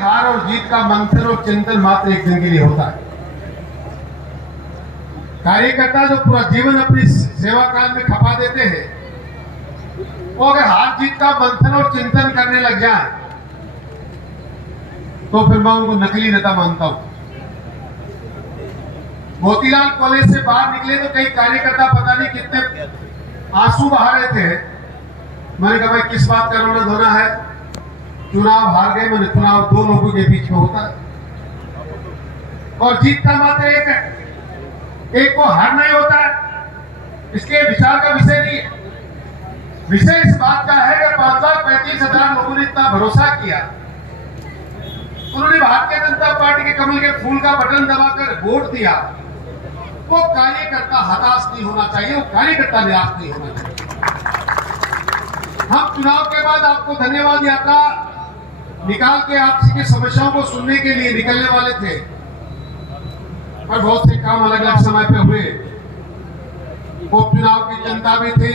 हार और जीत का मंथन और चिंतन मात्र एक दिन के लिए होता है। कार्यकर्ता जो पूरा जीवन अपनी सेवा काल में खपा देते हैं, वो अगर हार जीत का मंथन और चिंतन करने लग जाए तो फिर मैं उनको नकली नेता मानता हूं। मोतीलाल कॉलेज से बाहर निकले तो कई कार्यकर्ता पता नहीं कितने आंसू बहा रहे थे। मैंने कहा भाई किस बात का रोना धोना है, चुनाव हार गए। मैंने चुनाव दो लोगों के बीच में होता है और जीतता मात्र एक है, एक को हारना ही होता है। इसके विचार का विषय नहीं है। विषय इस बात का है कि 5,35,000 लोगों ने इतना भरोसा किया, उन्होंने भारतीय जनता पार्टी के कमल के फूल का बटन दबाकर वोट दिया। वो कार्यकर्ता हताश नहीं होना चाहिए, वो कार्यकर्ता निराश नहीं होना चाहिए। हम चुनाव के बाद आपको धन्यवाद यात्रा निकाल के आपकी समस्याओं को सुनने के लिए निकलने वाले थे, पर बहुत से काम अलग अलग समय पे हुए। उपचुनाव की जनता भी थी,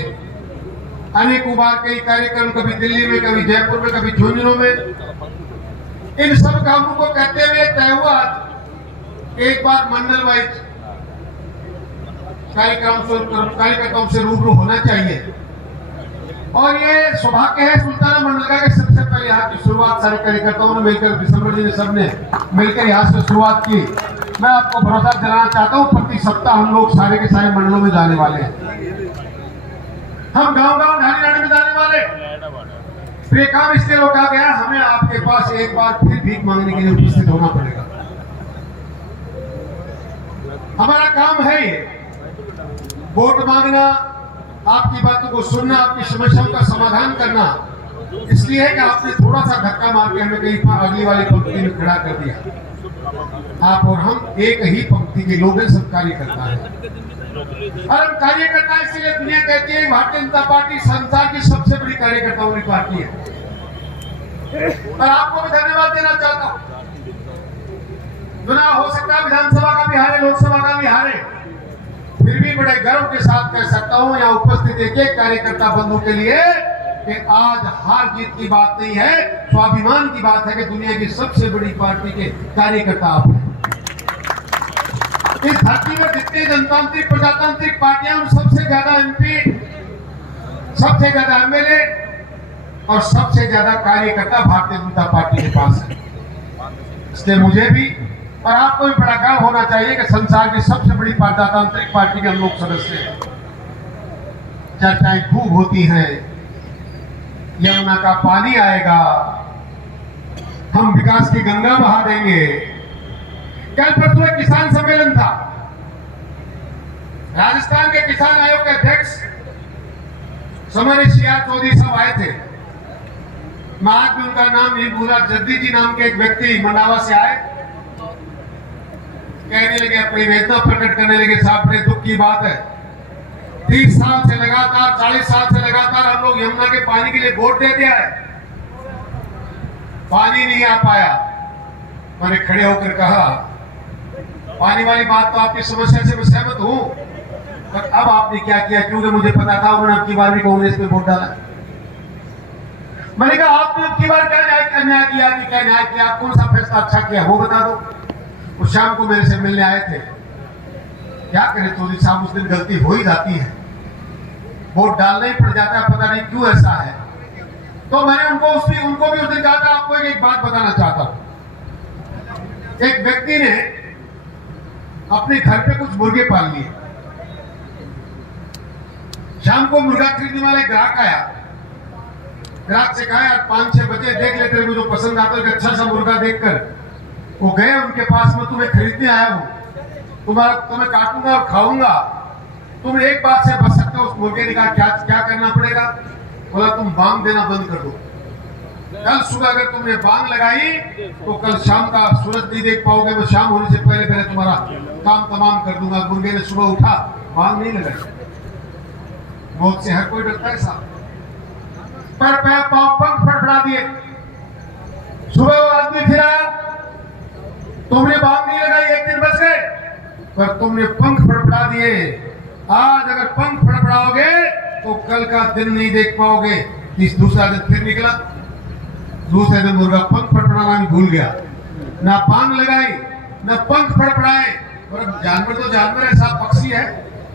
अनेकों बार कई कार्यक्रम, कभी दिल्ली में, कभी जयपुर में, कभी झुंझुनू में। इन सब कामों को कहते हुए तय हुआ एक बार मंडल वाइज कार्यकर्ताओं से रूबरू होना चाहिए। और ये सौभाग्य है सुल्ताना मंडल का सबसे पहले यहाँ की शुरुआत सारे कार्यकर्ताओं ने मिलकर, दिसंबर जी ने सबने मिलकर यहाँ से शुरुआत की। मैं आपको भरोसा दिलाना चाहता हूँ, प्रति सप्ताह हम लोग सारे के सारे मंडलों में जाने वाले हैं। हम गांव-गांव, ढाणी-ढाणी में जाने वाले। ये काम इसलिए रोका गया, हमें आपके पास एक बार फिर भीख मांगने के लिए उपस्थित होना पड़ेगा। हमारा काम है ये, वोट मांगना, आपकी बातों को सुनना, आपकी समस्याओं का समाधान करना। इसलिए है कि आपने थोड़ा सा धक्का मार के हमें कहीं अगली वाली पंक्ति में खड़ा कर दिया। आप और हम एक ही पंक्ति के लोग हैं, सब कार्यकर्ता है। और हम कार्यकर्ता इसलिए दुनिया कहती है भारतीय जनता पार्टी संसार की सबसे बड़ी कार्यकर्ताओं की पार्टी है। और आपको भी धन्यवाद देना चाहता हूँ। चुनाव हो सकता है विधानसभा का भी हारे, लोकसभा का भी हारे, फिर भी बड़े गर्व के साथ कह सकता हूं यहाँ उपस्थित एक कार्यकर्ता बंधु के लिए कि आज हार जीत की बात नहीं है, स्वाभिमान की बात है कि दुनिया की सबसे बड़ी पार्टी के कार्यकर्ता आप हैं। इस धरती में जितनी जनतांत्रिक प्रजातांत्रिक पार्टियां, उन सबसे ज्यादा एमपी, सबसे ज्यादा एमएलए और सबसे ज्यादा कार्यकर्ता भारतीय जनता पार्टी के पास है। इसलिए मुझे भी और आपको भी बड़ा गर्व होना चाहिए कि संसार की सबसे बड़ी प्रजातांत्रिक पार्टी के हम लोग सदस्य हैं। चर्चाएं खूब होती हैं, यमुना का पानी आएगा, हम विकास की गंगा बहा देंगे। कल परसों एक किसान सम्मेलन था, राजस्थान के किसान आयोग के अध्यक्ष समर सियार चौधरी साहब आए थे। मैं आज भी उनका नाम नहीं भूला, जद्दी जी नाम के एक व्यक्ति मंडावा से आए, कहने लगे, अपनी वेदना प्रकट करने लगे, साहब बड़े दुख की बात है, 30 साल से लगातार, 40 साल से लगातार हम लोग यमुना के पानी के लिए वोट दे दिया है, पानी नहीं आ पाया। मैंने खड़े होकर कहा, पानी वाली बात तो आपकी समस्या से मैं सहमत हूं, पर अब आपने क्या किया? क्योंकि मुझे पता था उन्होंने अब की बार भी कांग्रेस में वोट डाला। मैंने कहा आपने अब की बार क्या न्याय किया, क्या न्याय किया, कौन सा फैसला अच्छा किया वो बता दो। उस शाम को मेरे से मिलने आए थे। क्या करें चौधरी साहब, उस दिन गलती हो ही जाती है, वोट डालना ही पड़ जाता है, पता नहीं क्यों ऐसा है। तो मैंने उनको भी उस दिन कहा था, आपको एक बात बताना चाहता हूं। एक व्यक्ति ने अपने घर पे कुछ मुर्गे पाल लिए। शाम को मुर्गा खरीदने वाला एक ग्राहक आया। ग्राहक से कहा, यार 5-6 बजे देख लेते हैं, मुझे पसंद आता है, अच्छा सा मुर्गा देखकर वो गए उनके पास में, तुम्हें खरीदने आया हूं, तुम्हें काटूंगा और खाऊंगा, तुम एक बात से बच सकते हो। उस मुर्गे ने कहा, क्या करना पड़ेगा? बोला, तुम बांग देना बंद कर दो। कल सुबह अगर तुमने बांग लगाई तो कल शाम का सूरज नहीं देख पाओगे, मैं शाम होने से पहले पहले तुम्हारा काम तमाम कर दूंगा। मुर्गे ने सुबह उठा, बांग नहीं लगाई। मौत से हर कोई डरता है साहब, पर पंख फड़फड़ा दिए। सुबह वो आदमी फिर आया, तुमने बांग नहीं लगाई, एक दिन बच गए, पर तुमने पंख फड़फड़ा दिए। आज अगर पंख फड़फड़ाओगे तो कल का दिन नहीं देख पाओगे। इस दूसरा दिन फिर निकला, दूसरे दिन मुर्गा पंख फड़फड़ा फड़फड़ाना भी भूल गया, ना बांग लगाई, ना पंख फड़फड़ाए। और जानवर तो जानवर है साहब, पक्षी है,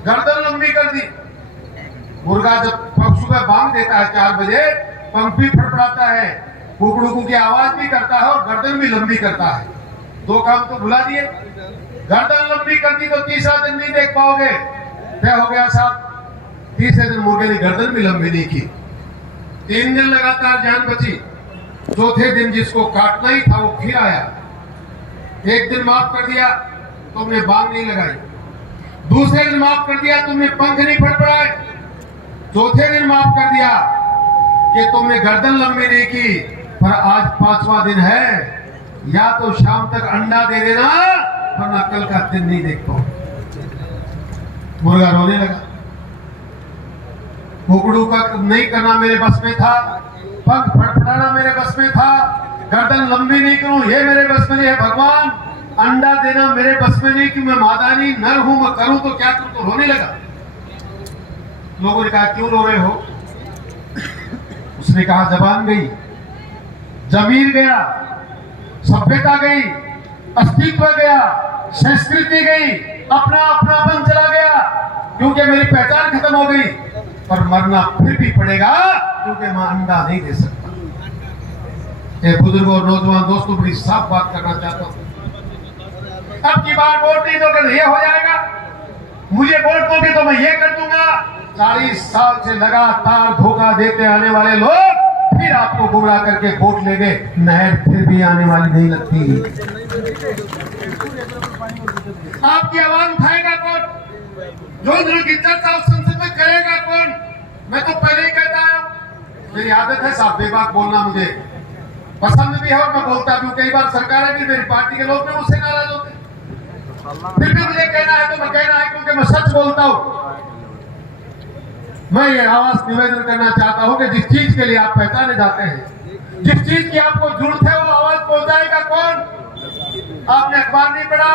गर्दन लंबी कर दी। मुर्गा जब सुबह बांग देता है 4 बजे, पंख भी फड़फड़ाता है, कुकड़ू की आवाज भी करता है और गर्दन भी लंबी करता है। 2 काम तो भुला दिए। गर्दन लंबी कर दी तो तीसरा दिन नहीं देख पाओगे, क्या हो गया साहब? तीसरे दिन मुर्गे ने गर्दन भी लंबी नहीं की। 3 दिन लगातार जान बची। चौथे दिन जिसको काटना ही था वो फिर आया। 1 दिन माफ कर दिया, तुमने बांग नहीं लगाई। दूसरे दिन माफ कर दिया, तुमने पंख नहीं फड़फड़ाए। चौथे दिन माफ कर दिया कि तुमने गर्दन लंबी नहीं की। पर आज 5वां दिन है, या तो शाम तक अंडा दे देना वरना कल का दिन नहीं देख पाओ। मुर्गा रोने लगा। कुकड़ू का नहीं करना मेरे बस में था, पंख फड़फड़ाना मेरे बस में था, गर्दन लंबी नहीं करूं ये मेरे बस में नहीं है भगवान, अंडा देना मेरे बस में नहीं कि मैं मादानी नर हूं, मैं करूं तो क्या करूं। तो रोने लगा। लोगों ने कहा क्यों रो रहे हो? उसने कहा जबान गई, जमीर गया, सभ्यता गई, अस्तित्व गया, संस्कृति गई, अपना अपनापन चला गया, क्योंकि मेरी पहचान खत्म हो गई। पर मरना फिर भी पड़ेगा क्योंकि मैं अंडा नहीं दे सकता। ये बुजुर्गों और नौजवान दोस्तों बड़ी साफ बात करना चाहता हूं। अब की बार वोट नहीं दोगे तो ये हो जाएगा, मुझे वोट दोगे तो मैं ये कर दूंगा। 40 साल से लगातार धोखा देते आने वाले लोग फिर आपको गुमराह करके वोट लेंगे, नहर फिर भी आने वाली नहीं लगती। आपकी आवाज उठाएगा कौन? जो की चर्चा उस संसद में करेगा कौन? मैं तो पहले ही कहता हूं, मेरी आदत है साहब बेबाक बोलना, मुझे पसंद भी है और मैं बोलता भी हूं। कई बार सरकारें भी, मेरी पार्टी के लोग भी मुझसे नाराज होते, फिर भी मुझे कहना है तो मैं कहना है क्योंकि मैं सच बोलता हूं। मैं ये आवाज निवेदन करना चाहता हूं कि जिस चीज के लिए आप पहचाने जाते हैं, जिस चीज की आपको जरूरत है, वो आवाज पहुंचाएगा कौन? आपने अखबार नहीं पढ़ा?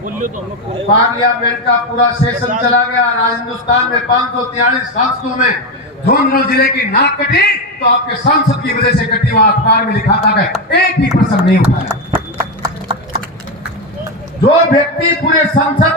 पार्लियामेंट का पूरा सेशन चला गया। आज हिंदुस्तान में 543 सांसदों में झुंझुनू जिले की नाक कटी तो आपके सांसद की वजह से कटी। वहां अखबार में लिखा था कि एक भी प्रश्न नहीं उठाया। जो व्यक्ति पूरे संसद